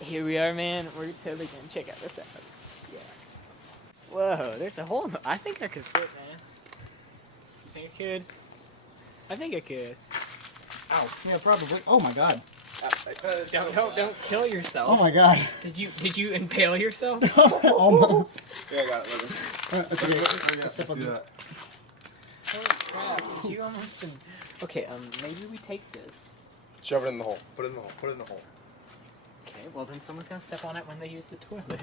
Here we are, man. We're totally gonna check out this house. Yeah. Whoa, there's a hole in the... I think I could fit, man. You think I could? I think I could. Ow. Yeah, probably. Oh my god. Don't kill yourself. Oh my god. Did you impale yourself? Almost. Yeah, I got it, Logan. That's okay. Let's Step on do this. that. Holy crap, did you almost... Okay, maybe we take this. Shove it in the hole. Put it in the hole. Put it in the hole. Okay, well then someone's gonna step on it when they use the toilet.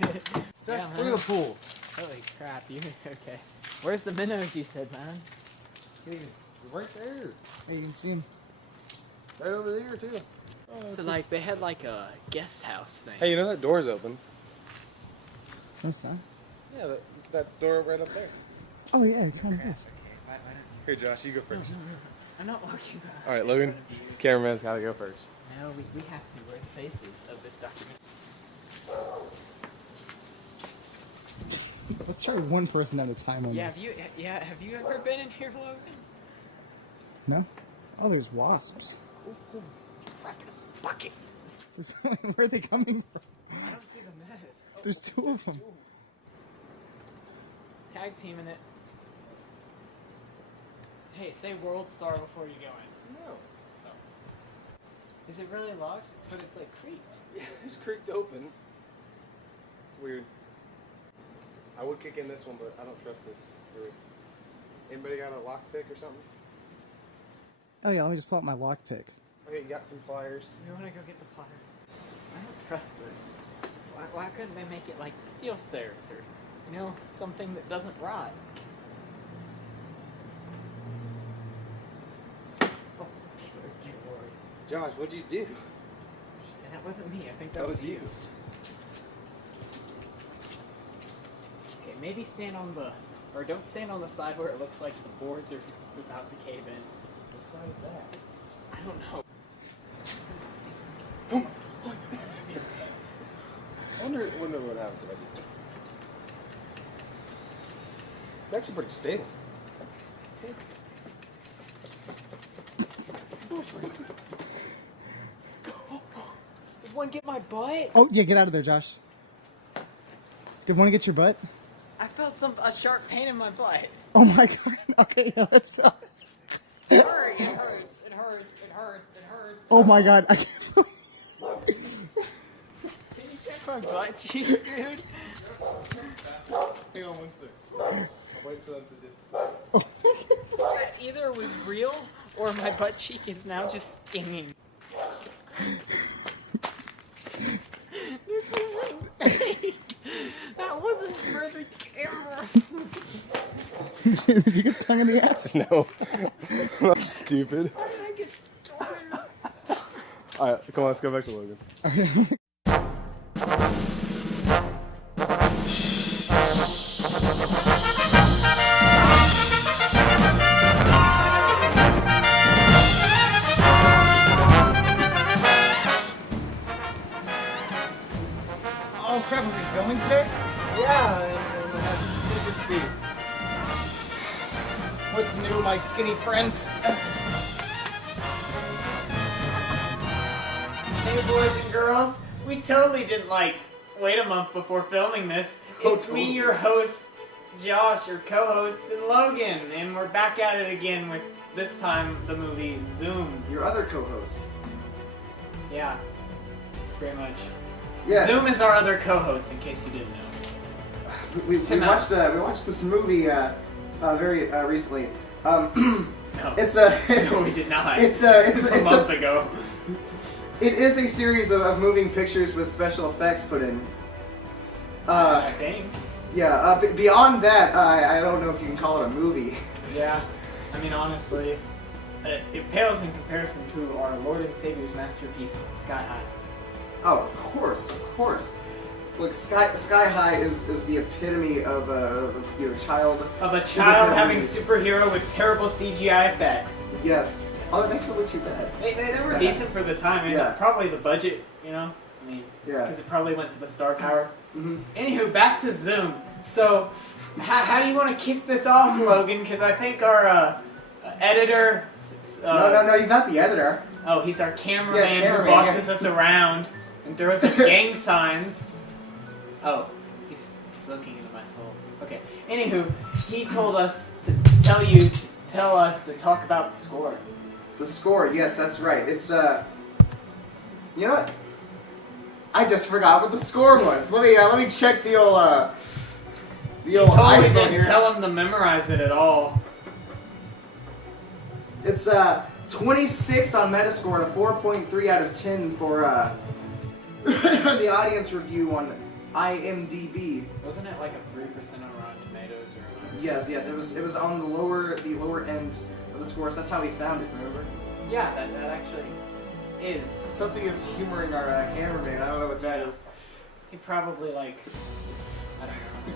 Yeah, man. look at the pool. Holy crap, you... Okay. Where's the minnows you said, man? It's right there. Hey, you can see him. Right over there, too. Oh, So, like, they had, like, a guest house thing. Hey, you know that door's open? What's that? Yeah, that door right up there. Oh yeah, come on. Here, Josh, you go first. I'm not walking. All right, Logan. Cameraman's got to go first. No, we have to. We're the faces of this document. Let's try one person at a time on this. Have you ever been in here, Logan? No? Oh, there's wasps. Oh, bucket. Where are they coming from? I don't see the mess. Oh, There's two of them. Tag teaming it. Hey, say World Star before you go in. No. Oh. Is it really locked? But it's like creaked. Yeah, it's creaked open. It's weird. I would kick in this one, but I don't trust this. Really. Anybody got a lockpick or something? Oh yeah, let me just pull out my lockpick. Okay, you got some pliers. We want to go get the pliers. I don't trust this. Why couldn't they make it like steel stairs or, you know, something that doesn't rot? Oh, dear Lord. Josh, what'd you do? That wasn't me. I think that was you. Okay, maybe stand on the, or don't stand on the side where it looks like the boards are about to cave in. What side is that? I don't know. I wonder what happens if I do this. It's actually pretty stable. Did one get my butt? Oh yeah, get out of there, Josh. Did one get your butt? I felt a sharp pain in my butt. Oh my god. Okay, yeah, let's. It hurts. It hurts. It hurts. It hurts. It hurts. Oh my god, I can't. Can you check my butt cheek, dude? Hang on 1 sec. I'll wait for them to just... That either was real or my butt cheek is now just stinging. This isn't fake. That wasn't for the camera. Did you get stung in the ass? No. I'm stupid. How did I get stung? Alright, come on, let's go back to Logan. Oh crap, are we filming today? Yeah, super speed. What's new, my skinny friend? Hey boys and girls, we totally didn't wait a month before filming this. It's me, your host, Josh, your co-host, and Logan, and we're back at it again with, this time, the movie Zoom. Your other co-host. Yeah, pretty much. Yeah. Zoom is our other co-host, in case you didn't know. We Tim watched this movie very recently. No. It's a No, we did not. it's a month ago. It is a series of moving pictures with special effects put in. I think. Yeah. Beyond that, I don't know if you can call it a movie. Yeah. I mean, honestly, it pales in comparison to our Lord and Savior's masterpiece, Sky High. Oh, of course. Look, Sky High is the epitome of a child. Of a child having movies. superhero with terrible CGI effects. Yes. Oh, that makes it look too bad. They were Sky decent for the time, and Yeah. probably the budget, you know? I mean, Yeah. because it probably went to the star power. Mm-hmm. Anywho, back to Zoom. So, how do you want to kick this off, Logan? Because I think our editor... No, he's not the editor. Oh, he's our cameraman, cameraman, who bosses us around. and throws up gang signs. Oh, he's looking into my soul. Okay. Anywho, he told us to tell us to talk about the score. The score, yes, that's right. It's you know what? I just forgot what the score was. Let me check the old You totally iPhone didn't here. tell him to memorize it at all. It's 26 on Metascore and a 4.3 out of 10 for the audience review on IMDb. Wasn't it like a 3% on Rotten Tomatoes or? Yes, it was on the lower end of the scores. That's how we found it. Remember? Yeah, that actually is. Something is humoring our cameraman. I don't know what that is. He probably like, I don't know.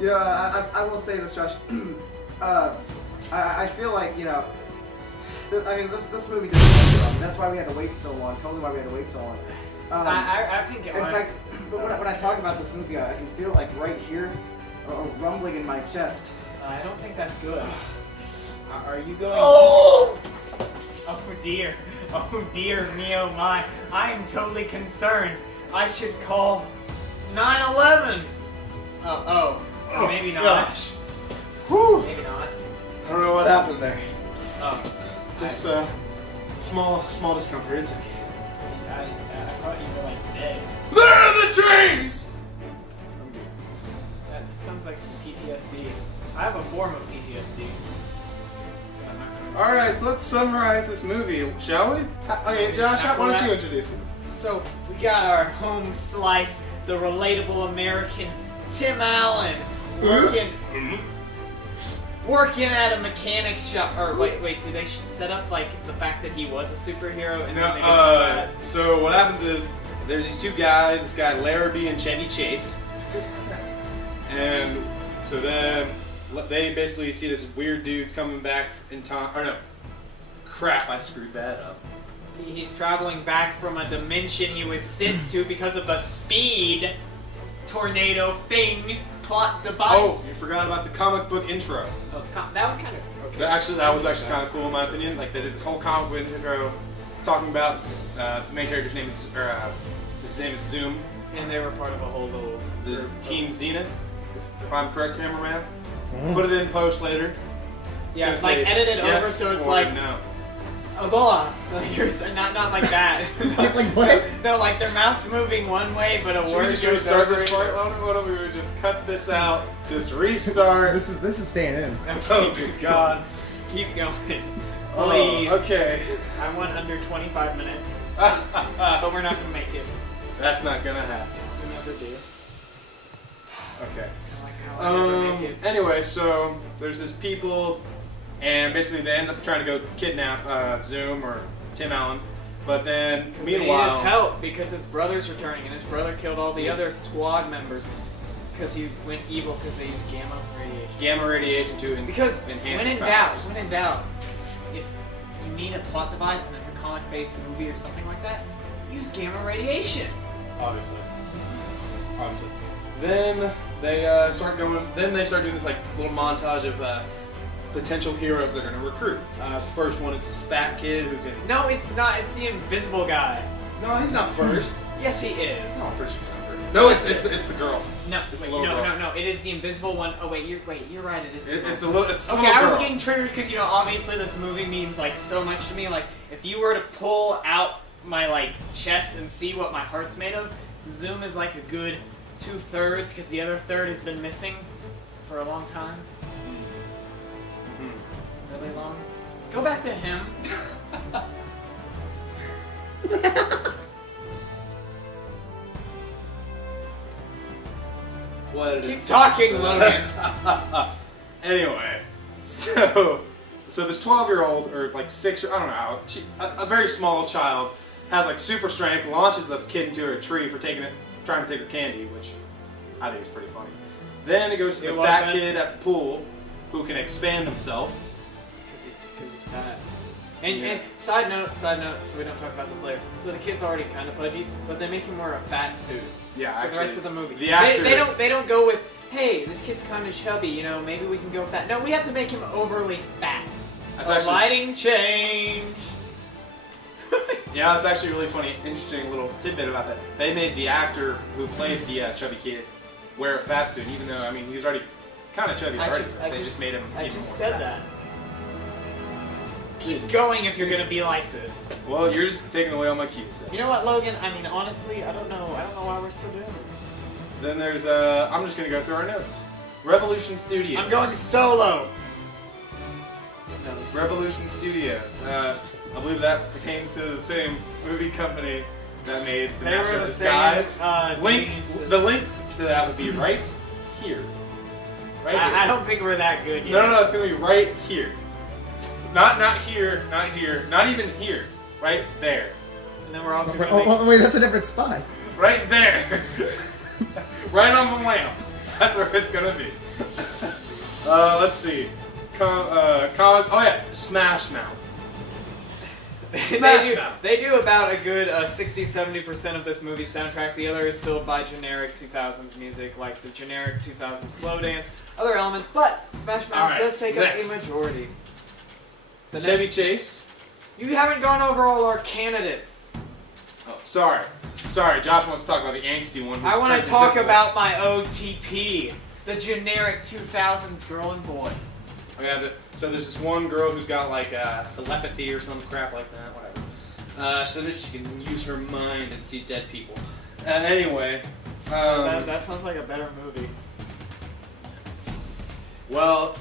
You know, I will say this, Josh. I feel like, you know, I mean, this movie didn't I mean, that's why we had to wait so long. Totally why we had to wait so long. I think it in was. fact, when I talk about this movie, I can feel it like right here, a rumbling in my chest. I don't think that's good. Are you going? Oh! Oh dear. Oh dear me, oh my. I am totally concerned. I should call 911. Oh, maybe not. Gosh. Whew. Maybe not. I don't know what happened there. Oh. Just small discomfort. It's okay. I thought you were like dead. There are the trees! That sounds like some PTSD. I have a form of PTSD. But I'm not gonna say Alright, so let's summarize this movie, shall we? Okay, Josh, why don't you introduce it? So, we got our home slice, the relatable American Tim Allen, working at a mechanic shop. Or wait, did they set up like the fact that he was a superhero? And then they No, so what happens is, there's these two guys, this guy Larrabee and Chevy Chase. And so then they basically see this weird dude's coming back in time. Or no, crap, I screwed that up. He's traveling back from a dimension he was sent to because of a speed tornado thing plot device. Oh, you forgot about the comic book intro. Oh, that was kind of okay. That was actually kind of cool in my opinion. Like they did this whole comic book intro talking about the main character's name is, his name is Zoom. And they were part of a whole little This group Team Zenith, if I'm correct, cameraman. Put it in post later. Yeah, it's like edited over, so it's like no. Ebola. Like you're not like that. Like what? No, like their mouth's moving one way, but a Should word we just goes restart over this it. part? Why don't we just cut this out? Just restart. This is staying in. Oh good God. Keep going, Oh, please. okay. I want under 25 minutes, but we're not gonna make it. That's not gonna happen. We never do. Okay. I like how I never make it. Anyway, so there's this people, and basically they end up trying to go kidnap Zoom or Tim Allen, but then They need meanwhile, his help because his brother's returning, and his brother killed all the other squad members because he went evil because they used gamma radiation. gamma radiation to Because enhance when in his doubt, powers. if you need a plot device and it's a comic-based movie or something like that, use gamma radiation. Obviously. Then they start going. Then they start doing this like little montage of potential heroes they're going to recruit. The first one is this fat kid who can. No, it's not. It's the invisible guy. No, he's not first. Yes, he is. No, I'm pretty sure he's not first. No, it's the girl. No, It's wait, the little girl. no. It is the invisible one. Oh wait, you're right. It is. It's the little. It's the Okay, little I girl. was getting triggered because obviously this movie means like so much to me. Like if you were to pull out my like chest and see what my heart's made of, Zoom is like a good 2/3 because the other third has been missing for a long time. Really long. Go back to him. What? Keep talking, Logan. Anyway, so this 12-year-old or like 6, I don't know how, a very small child has like super strength, launches a kid into a tree for trying to take her candy, which I think is pretty funny. Then it goes to the fat kid at the pool who can expand himself. Because he's fat. And side note, so we don't talk about this later. So the kid's already kind of pudgy, but they make him wear a fat suit Yeah, for actually. the rest of the movie. The actor. They don't go with, hey, this kid's kind of chubby, you know, maybe we can go with that. No, we have to make him overly fat. That's A actually. lighting change. Yeah, it's actually really funny, interesting little tidbit about that. They made the actor who played the chubby kid wear a fat suit, even though, I mean, he was already kind of chubby already. They just made him I even just more said fat. that. Keep going if you're gonna be like this. Well, you're just taking away all my cues. So. You know what, Logan? I mean, honestly, I don't know why we're still doing this. Then there's, I'm just going to go through our notes. Revolution Studios. I'm going solo. No, Revolution Studios. I believe that pertains to the same movie company that made The They Master were of the Disguise. same, Link. geniuses. The link to that would be right here. Right here. I don't think we're that good yet. No, it's going to be right here. Not here, not here, not even here. Right there. And then we're also Oh, wait, that's a different spot. Right there. Right on the lamp. That's where it's gonna be. Let's see. Oh yeah, Smash Mouth. Smash Mouth. They do about a good 60-70% of this movie soundtrack. The other is filled by generic 2000s music, like the generic 2000s slow dance, other elements. But Smash Mouth Alright, does take up a next. majority. The Chevy next- Chase. You haven't gone over all our candidates. Oh, sorry. Josh wants to talk about the angsty one. I want to talk about my OTP, the generic 2000s girl and boy. Oh yeah. So there's this one girl who's got like telepathy or some crap like that. Whatever. So that she can use her mind and see dead people. Anyway. That sounds like a better movie. Well,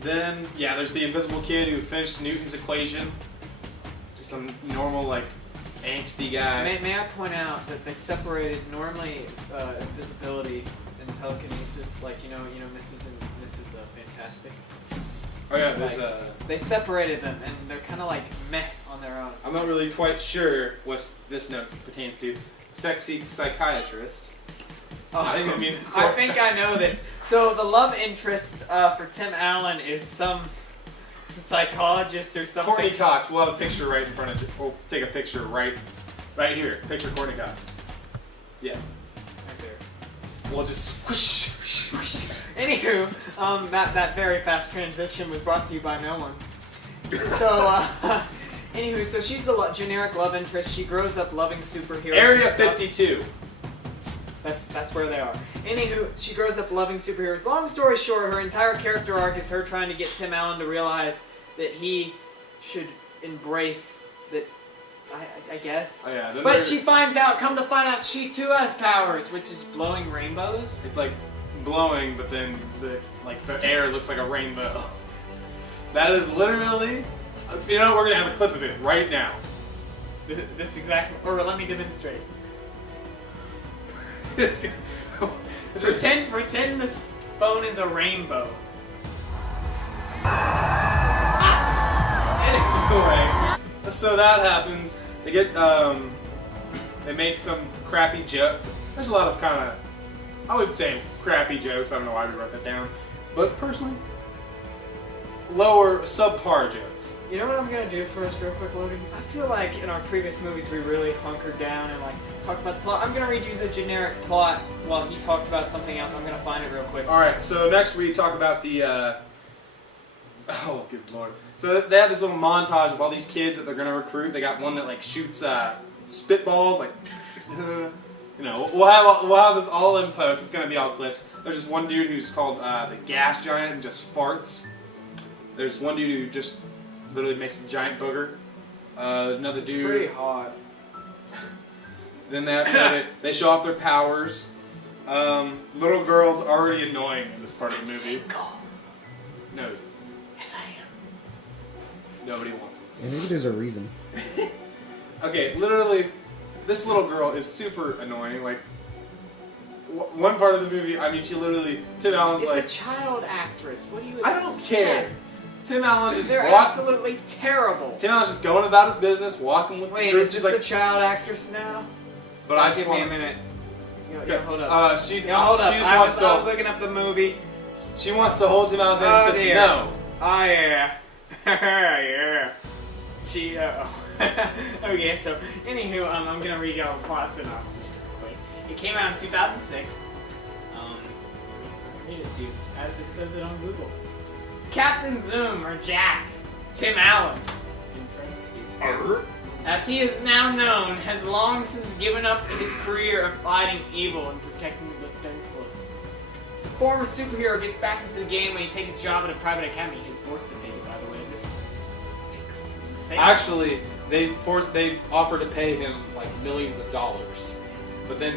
then, yeah, there's the invisible kid who finished Newton's equation. Just some normal, like, angsty guy. May I point out that they separated normally invisibility and telekinesis, like you know, Mrs. and Mrs. Fantastic. Oh yeah, there's They separated them, and they're kind of like meh on their own. I'm not really quite sure what this note pertains to. Sexy psychiatrist. I think it means. I think I know this. So the love interest for Tim Allen is it's a psychologist or something. Courtney Cox. We'll have a picture right in front of you. We'll take a picture right here. Picture Courtney Cox. Yes. Right there. We'll just whoosh. Anywho, that very fast transition was brought to you by no one. So, anywho, so she's the generic love interest. She grows up loving superheroes. Area and stuff. 52. That's where they are. Anywho, she grows up loving superheroes. Long story short, her entire character arc is her trying to get Tim Allen to realize that he should embrace that. I guess. Oh yeah. But she come to find out she too has powers, which is blowing rainbows. It's like blowing, but then the air looks like a rainbow. That is literally. You know, we're gonna have a clip of it right now. This exactly. Or let me demonstrate. Pretend this phone is a rainbow. Anyway, so that happens. They get they make some crappy joke. There's a lot of kind of, I would say, crappy jokes. I don't know why we wrote that down, but personally, lower subpar jokes. You know what I'm gonna do for us real quick, Logan? I feel like in our previous movies we really hunkered down and talked about the plot. I'm gonna read you the generic plot while he talks about something else. I'm gonna find it real quick. All right. So next we talk about the. Oh, good lord. So they have this little montage of all these kids that they're gonna recruit. They got one that shoots spitballs, you know. We'll have this all in post. It's gonna be all clips. There's this one dude who's called the gas giant and just farts. There's one dude who just literally makes a giant booger. There's another dude. It's pretty hot. Then they show off their powers. Little girl's already annoying in this part of the movie. Single. No, he's Yes, I am. nobody wants him. Yeah, maybe there's a reason. Okay, literally, this little girl is super annoying. One part of the movie, I mean, she literally, Tim Allen's It's a child actress. What do you I expect? don't care. Tim Allen's just They're walking. absolutely terrible. Tim Allen's just going about his business, walking with Wait, the group. is this She's the child actress now? but I just Give me a want. minute. Okay, Yo, hold up. She Hold up. just I wants was to. looking up the movie. She wants to hold Tim Allen's hand Oh, and says dear. no. Oh yeah. Yeah. She okay, so anywho, I'm gonna read y'all a plot synopsis real quick. It came out in 2006. I'm gonna read it to you as it says it on Google. Captain Zoom or Jack, Tim Allen, in parentheses, as he is now known, has long since given up his career of fighting evil and protecting the defenseless. The former superhero gets back into the game when he takes a job at a private academy. He is forced to take it, by the way. This is insane. Actually, they offer to pay him like millions of dollars, but they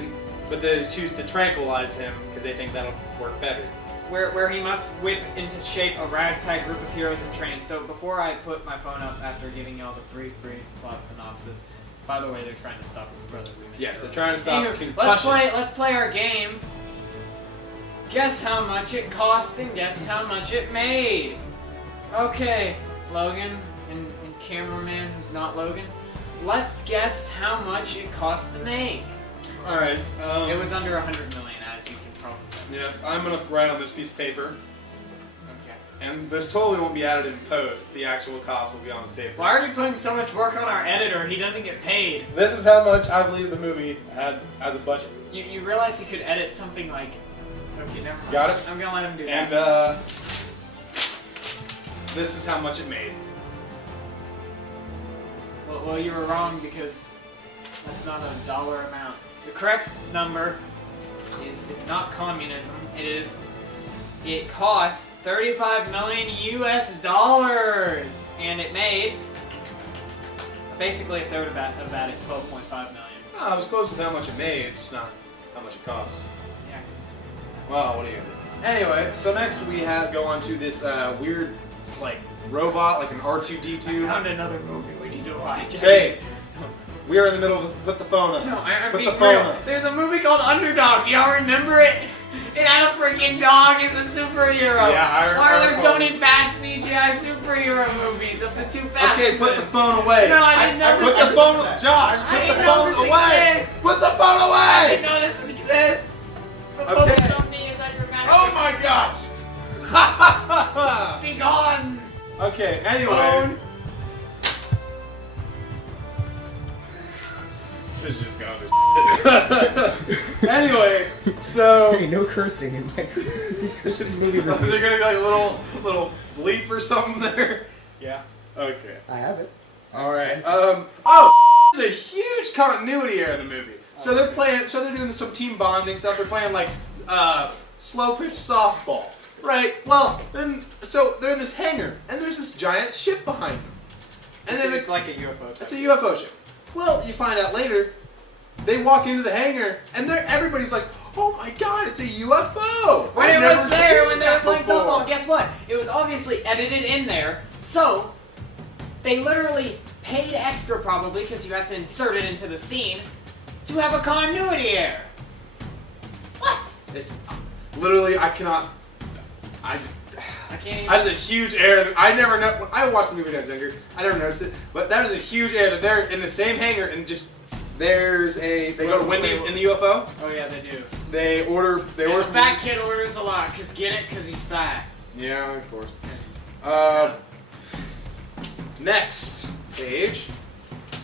choose to tranquilize him because they think that'll work better. Where he must whip into shape a ragtag group of heroes in training. So before I put my phone up after giving y'all the brief plot synopsis, by the way, they're trying to stop his brother. Yes, they're trying to stop Anywho, concussion. let's play our game. Guess how much it cost and guess how much it made. Okay, Logan and cameraman who's not Logan. Let's guess how much it cost to make. All right. It was under 100 million, as you can probably guess. Yes, I'm gonna write on this piece of paper, Okay. and this totally won't be added in post. The actual cost will be on this paper. Why are you putting so much work on our editor? He doesn't get paid. This is how much I believe the movie had as a budget. You realize he could edit something like... Okay, never mind. Got it? I'm gonna let him do And that. this is how much it made. Well, you were wrong because that's not a dollar amount. The correct number is not communism. It cost 35 million US dollars, and it made basically, if they would have about it, 12.5 million. I was close with how much it made, just not how much it cost. Yeah, 'cause- Well, what do you do? Anyway, so next we go on to this weird, like, robot, like an R2-D2. I found another movie we need to watch. Hey, we are in the middle of put the phone up. No, I'm Put being the phone real. up. There's a movie called Underdog. Do y'all remember it? It had a freaking dog as a superhero. Yeah, I Why are there so recall. many bad CGI superhero movies of the two fastest? Okay, put the phone away. No, I didn't know Put this the phone away. Josh, I put didn't the know phone this away. exists. Put the phone I away. didn't know this exists. But Okay. focus on me as I dramatically. Oh my gosh. Be gone. Okay, anyway. Phone. This just got Anyway, so Hey, no cursing in my Christian's movie is review. there gonna be like a little bleep or something there? Yeah. Okay. I have it. All right. There's a huge continuity error in the movie. So they're doing some team bonding stuff. They're playing like slow pitch softball, right? Well, so they're in this hangar, and there's this giant ship behind them, and then It's like a UFO. it's a UFO ship. Well, you find out later, they walk into the hangar, and everybody's like, "Oh my God, it's a UFO!" When I've it never was there seen when they were that playing before." softball, guess what? It was obviously edited in there. So they literally paid extra, probably because you have to insert it into the scene, to have a continuity error. What? It's literally, I cannot. I can't even. That is a huge error. I never know. When I watched the movie when I was younger, I never noticed it. But that is a huge error that they're in the same hangar and just they go to Wendy's in the UFO. Oh yeah, they do. They order. They And order. the fat kid orders a lot. Cause get it? Cause he's fat. Yeah, of course. Next page.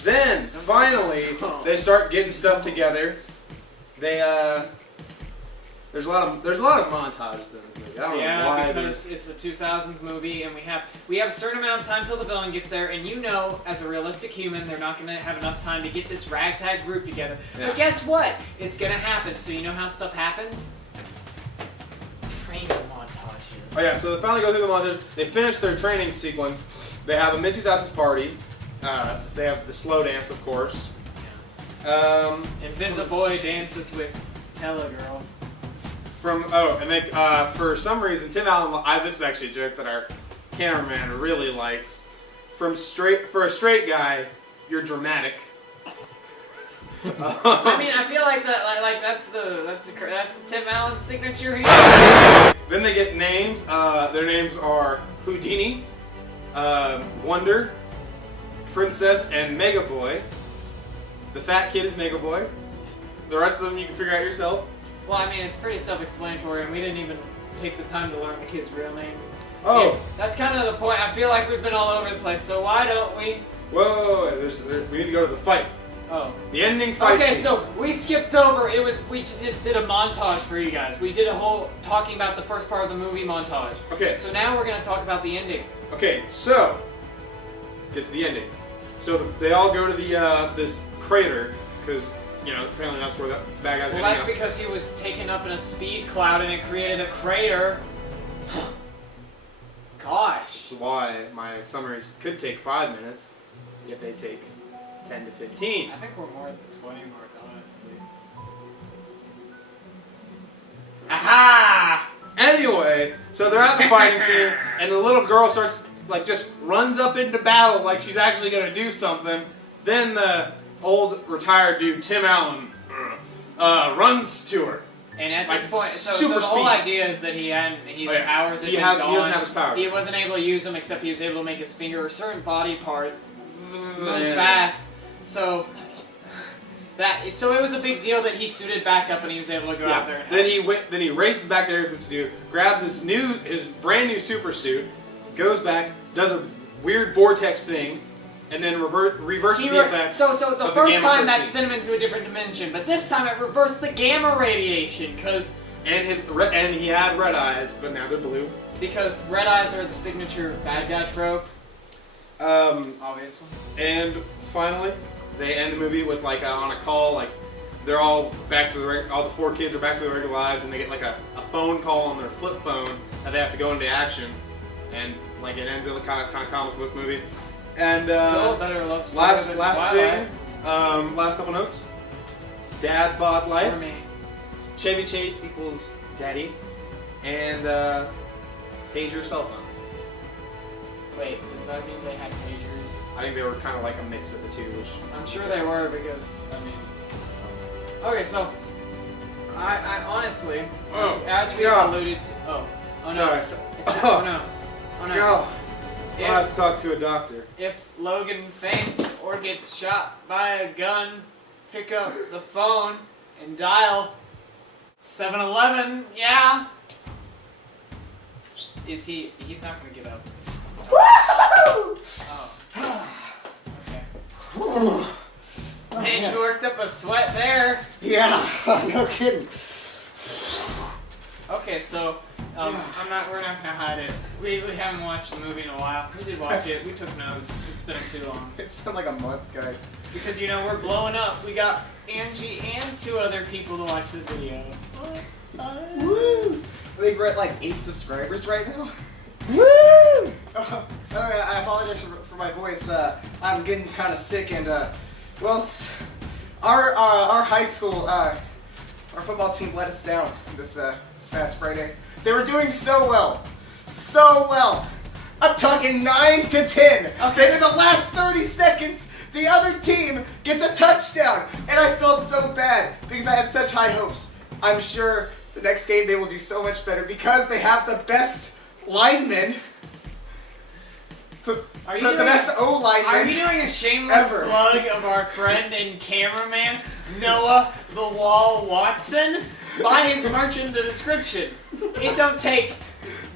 Then finally they start getting stuff together. There's a lot of montages in the movie. I don't know Yeah, why. because it's a 2000s movie, and we have a certain amount of time till the villain gets there, and you know, as a realistic human, they're not gonna have enough time to get this ragtag group together. Yeah. But guess what? It's gonna happen. So you know how stuff happens? Training montages. Oh yeah, so they finally go through the montage. They finish their training sequence. They have a mid-2000s party. They have the slow dance, of course. Invisiboy dances with Telegirl. And they for some reason Tim Allen. This is actually a joke that our cameraman really likes. For a straight guy, you're dramatic. I mean, I feel like that. Like that's the Tim Allen signature here. Then they get names. Their names are Houdini, Wonder, Princess, and Mega Boy. The fat kid is Mega Boy. The rest of them you can figure out yourself. Well, I mean, it's pretty self-explanatory, and we didn't even take the time to learn the kids' real names. Oh. Yeah, that's kind of the point. I feel like we've been all over the place, so why don't we... Whoa, we need to go to the fight. Oh. The ending fight Okay, scene. so we skipped over. We just did a montage for you guys. We did a whole talking about the first part of the movie montage. Okay. So now we're going to talk about the ending. Okay, so get to the ending. So they all go to the this crater because apparently that's where the bad guys. Well, that's because he was taken up in a speed cloud and it created a crater. Gosh. This is why my summaries could take 5 minutes, yet they take 10 to 15. I think we're more at the 20 mark, honestly. Aha! Anyway, so they're at the fighting scene, and the little girl starts, just runs up into battle like she's actually going to do something. Then the old retired dude, Tim Allen, runs to her. And at this point, super so the whole speed. idea is that his powers had He been doesn't gone. have his powers. He wasn't able to use them, except he was able to make his finger or certain body parts move Yeah. fast. So it was a big deal that he suited back up and he was able to go out there. And Then he races back to Area 52, grabs his brand new super suit, goes back, does a weird vortex thing, and then reverses the effects. So the of the first gamma time that protein. sent him into a different dimension, but this time it reversed the gamma radiation And he had red eyes, but now they're blue. because red eyes are the signature bad guy trope. Obviously. And finally, they end the movie with on a call, they're all back to all the 4 kids are back to their regular lives, and they get a phone call on their flip phone that they have to go into action, and it ends in a kind of comic book movie. And Still a better love story than last Twilight. thing, last couple notes. Dad bod life. For me. Chevy Chase equals daddy, and pager cell phones. Wait, does that mean they had pagers? I think they were kind of like a mix of the two, which I'm sure they were because, Okay, so, I honestly, as we alluded to... Oh no. Sorry. It's oh no. Oh no. Go. I'll have to talk to a doctor. If Logan faints or gets shot by a gun, pick up the phone and dial 7-Eleven, yeah? He's not gonna give up. Woo! Oh. Okay. Man, you worked up a sweat there. Yeah, no kidding. Okay, so we're not gonna hide it. We haven't watched the movie in a while. We did watch it. We took notes. It's been too long. It's been like a month, guys. Because we're blowing up. We got Angie and 2 other people to watch the video. Woo! I think we're at 8 subscribers right now. Woo! I apologize for my voice. I'm getting kind of sick, and our high school, our football team let us down this past Friday. They were doing so well. I'm talking 9 to 10. Okay. Then in the last 30 seconds, the other team gets a touchdown, and I felt so bad because I had such high hopes. I'm sure the next game they will do so much better because they have the best linemen. The best O linemen. Are you doing a shameless ever. plug of our friend and cameraman, Noah the Wall Watson? Buy his merch in the description. It don't take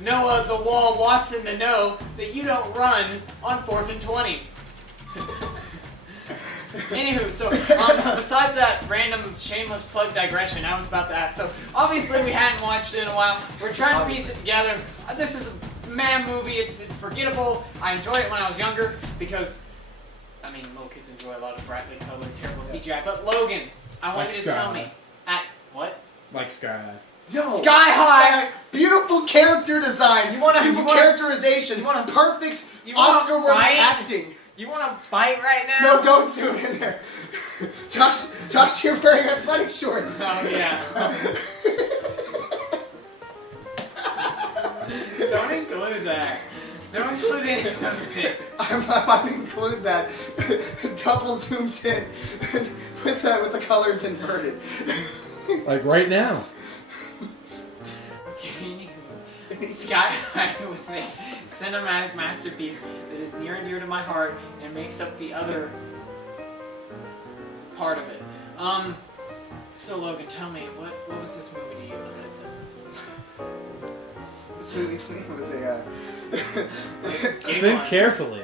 Noah the Wall Watson to know that you don't run on 4th and 20. Anywho, so besides that random shameless plug digression, I was about to ask. So obviously we hadn't watched it in a while. We're trying to piece it together. This is a man movie. It's forgettable. I enjoyed it when I was younger because, little kids enjoy a lot of brightly colored, terrible CGI. But Logan, I want you to tell me. What? Like Sky. No. Sky High. Beautiful character design. Beautiful characterization. Perfect Oscar-worthy bite? acting. You want to bite right now? No, don't zoom in there. Josh, you're wearing athletic shorts. Oh, yeah. Don't include that. Don't include any of it. I might include that. Double zoomed in with the colors inverted. Like right now. Sky High was a cinematic masterpiece that is near and dear to my heart and makes up the other part of it. So Logan, tell me, what was this movie to you in its essence? This movie to me was a. Think carefully.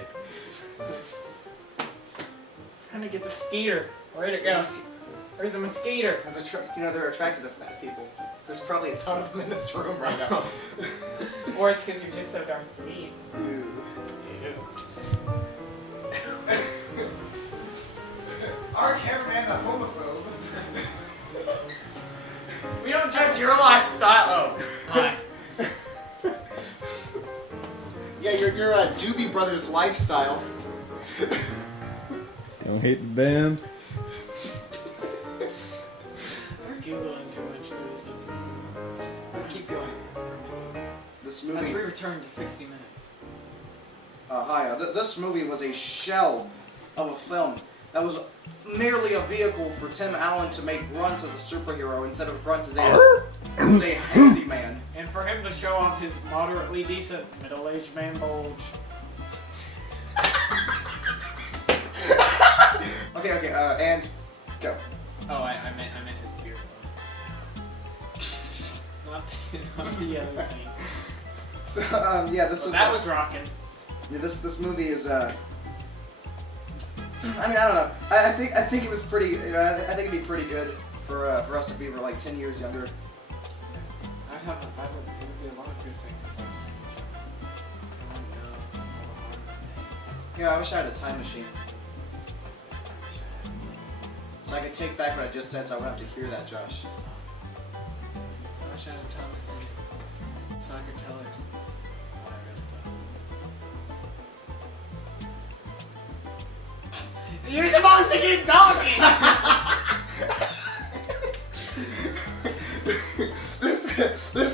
Trying to get the skeeter. Where'd it go? Where's the mosquito? They're attracted to fat people. So there's probably a ton of them in this room right now. Or it's because you're just so darn sweet. Ew. Ew. our cameraman the homophobe. We don't judge your lifestyle. Oh, hi. Yeah, your Doobie Brothers lifestyle. Don't hate the band. We're giggling too much for this episode. We'll keep going. This As movie. we return to 60 minutes. Hi. This movie was a shell of a film that was merely a vehicle for Tim Allen to make grunts as a superhero instead of grunts as a handyman. And for him to show off his moderately decent middle-aged man bulge. Okay, and go. Oh, I meant his beard. Not the other thing. So, yeah, this Well, was. that was rocking. Yeah, this movie is. I mean, I don't know. I think it was pretty. You know, I think it'd be pretty good for us if we were like 10 years younger. It would be a lot of good things if I was teenager. Yeah, I wish I had a time machine. So I could take back what I just said, so I wouldn't have to hear that, Josh. I wish I had a time machine so I could tell her what I really felt. You're supposed to keep talking!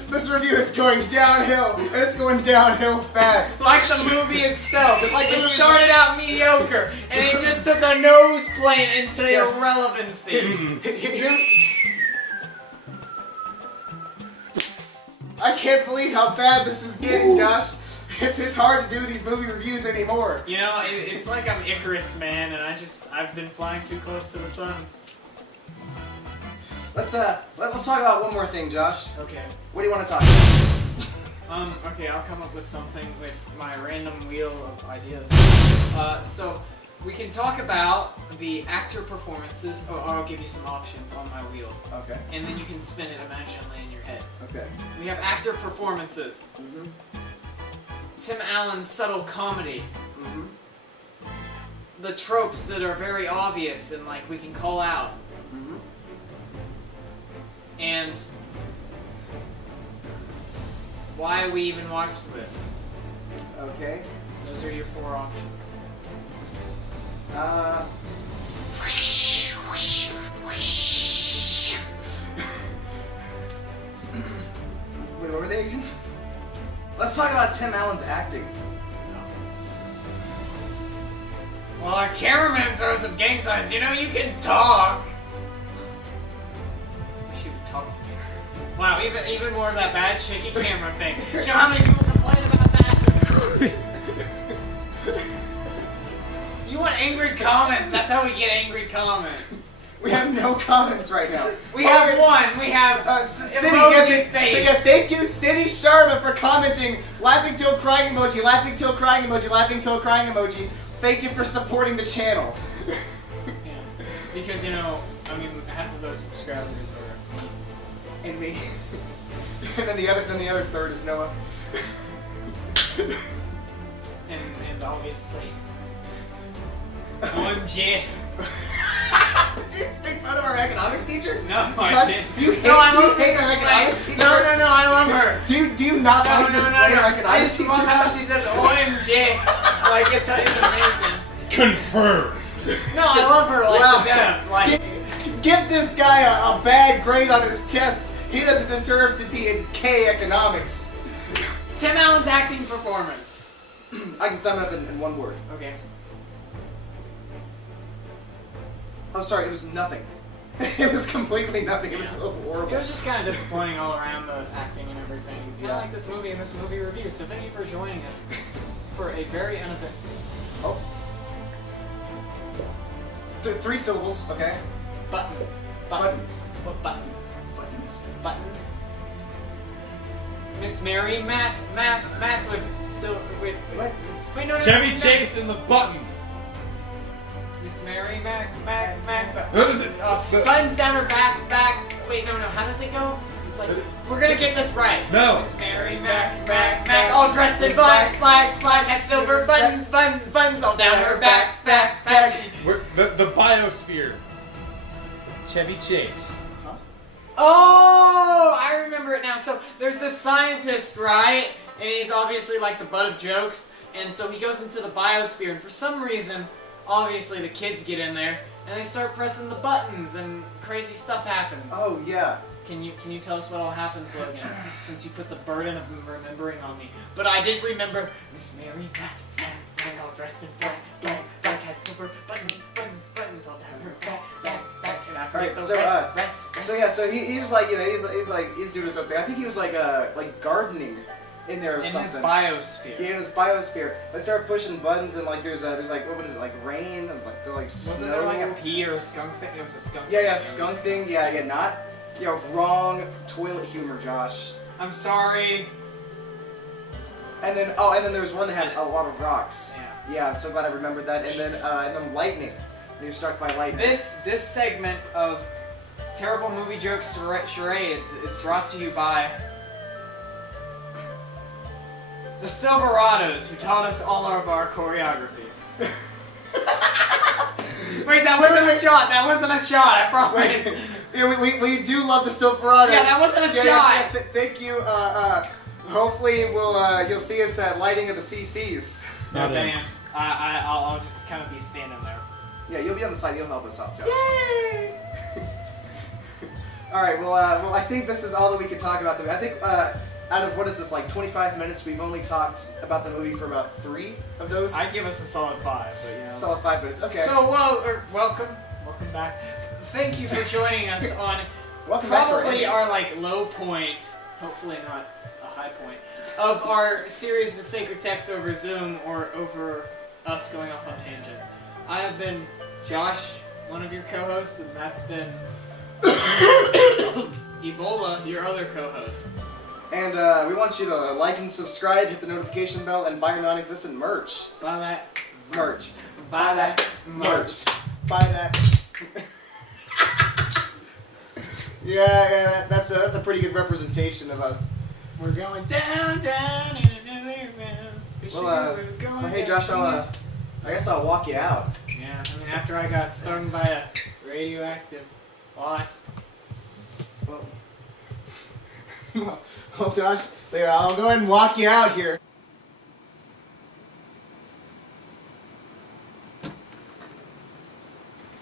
This review is going downhill, and it's going downhill fast. Like the movie itself. Like it started out mediocre, and it just took a nose plane into irrelevancy. Here. I can't believe how bad this is getting, Josh. It's hard to do these movie reviews anymore. You know, it's like I'm Icarus, man, and I've been flying too close to the sun. Let's talk about one more thing, Josh. Okay. What do you want to talk about? Okay, I'll come up with something with my random wheel of ideas. So we can talk about the actor performances. Oh, I'll give you some options on my wheel. Okay. And then you can spin it imaginally in your head. Okay. We have actor performances. Mm-hmm. Tim Allen's subtle comedy. Mm-hmm. The tropes that are very obvious and like we can call out. Mm-hmm. And why we even watch this. Okay. Those are your 4 options. Wait, what were they again? Let's talk about Tim Allen's acting. Well, our cameraman throws up gang signs. You know, you can talk. She would talk to me. Wow, even more of that bad shaky camera thing. You know how many people complain about that? You want angry comments. That's how we get angry comments. We have no comments right now. We have one. We have Cindy, emoji face. thank you, Cindy Sharma, for commenting. Laughing till crying emoji. Laughing till crying emoji. Laughing till crying emoji. Thank you for supporting the channel. Yeah. Because you know, I mean, half of those subscribers are me. And me. And then the other third is Noah. And obviously, OMG. Did you just make fun of our economics teacher? No, I Josh, didn't. do you hate, No, I do you love hate this our economics teacher? No, I love her. Do you not like this No. our I economics just teacher? love how she says OMG. Like, it's amazing. Confirmed. No, I love her like Wow. to death. Like, Give this guy a bad grade on his test. He doesn't deserve to be in K economics. Tim Allen's acting performance. I can sum it up in one word. Okay. Oh, sorry, it was nothing. It was completely nothing. It was Yeah. horrible. It was just kind of disappointing all around, the acting and everything. Kind Yeah. of like this movie and this movie review. So thank you for joining us for a very uneventful. Oh. 3 syllables, okay? Buttons. What buttons? Buttons. Buttons. Miss Mary Mac with What? Wait, no. Chevy Chase and the buttons. Miss Mary Mac. What is it? Buttons down her back. Wait, no. How does it go? It's like, we're gonna get this right. No. Miss Mary Mac, all dressed in black, had silver buttons, all down her back. The biosphere. Chevy Chase. Oh, I remember it now. So there's this scientist, right? And he's obviously like the butt of jokes. And so he goes into the biosphere, and for some reason, obviously the kids get in there, and they start pressing the buttons, and crazy stuff happens. Oh yeah. Can you tell us what all happens, Logan? Since you put the burden of remembering on me. But I did remember Miss Mary Mac, all dressed in black, had silver buttons, all down her back. And I forget the rest. So he's like, he's doing his own thing. I think he was like gardening in there or in something. his biosphere. Yeah, in his biosphere. They start pushing buttons and like there's like what is it, like rain and like they're like snow. Wasn't there like a pea or a skunk thing? It was a skunk. Yeah, skunk thing. Yeah, not wrong toilet humor, Josh. I'm sorry. And then there was one that had a lot of rocks. Yeah, I'm so glad I remembered that. And then lightning. And you're struck by lightning. This segment of terrible movie jokes charades is brought to you by the Silverados, who taught us all of our choreography. Wait, that wasn't a shot. That wasn't a shot. I promise. Yeah, we do love the Silverados. Yeah, that wasn't a shot. Yeah, thank you. Hopefully you'll see us at Lighting of the CCs. No, damn. I'll just kind of be standing there. Yeah, you'll be on the side. You'll help us out, Josh. Yay! All right. Well, I think this is all that we can talk about. I think out of what is this, like 25 minutes, we've only talked about the movie for about 3 of those. I'd give us a solid 5, but you know. Solid 5 minutes. Okay. So welcome back. Thank you for joining us on Welcome back to probably our like low point, hopefully not a high point, of our series The Sacred Text over Zoom or over us going off on tangents. I have been Josh, one of your co-hosts, and that's been Ebola, your other co-host. And we want you to like and subscribe, hit the notification bell, and buy your non-existent merch. Buy that Merch. Buy that merch. Buy that. Yeah, that's a pretty good representation of us. We're going down, in another round. Well, hey Josh, I guess I'll walk you out. Yeah, I mean after I got stung by a radioactive wasp. Well, Josh, there, I'll go ahead and walk you out here.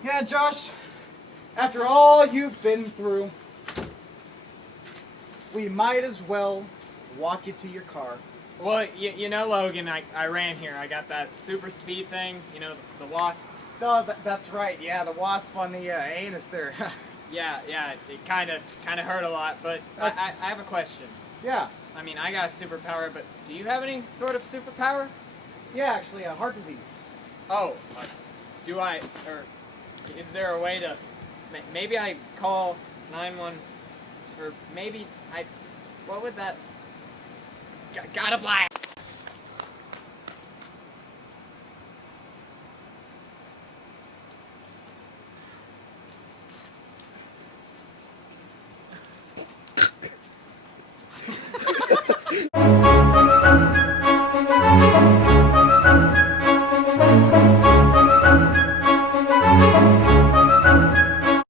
Yeah, Josh, after all you've been through, we might as well walk you to your car. Well, you know, Logan, I ran here. I got that super speed thing, you know, the wasp. Oh, that's right. Yeah, the wasp on the anus there. Yeah, it kind of hurt a lot, but I have a question. Yeah. I mean, I got a superpower, but do you have any sort of superpower? Yeah, actually, heart disease. Oh, do I, or is there a way to, maybe I call 911, or maybe what would that, gotta black.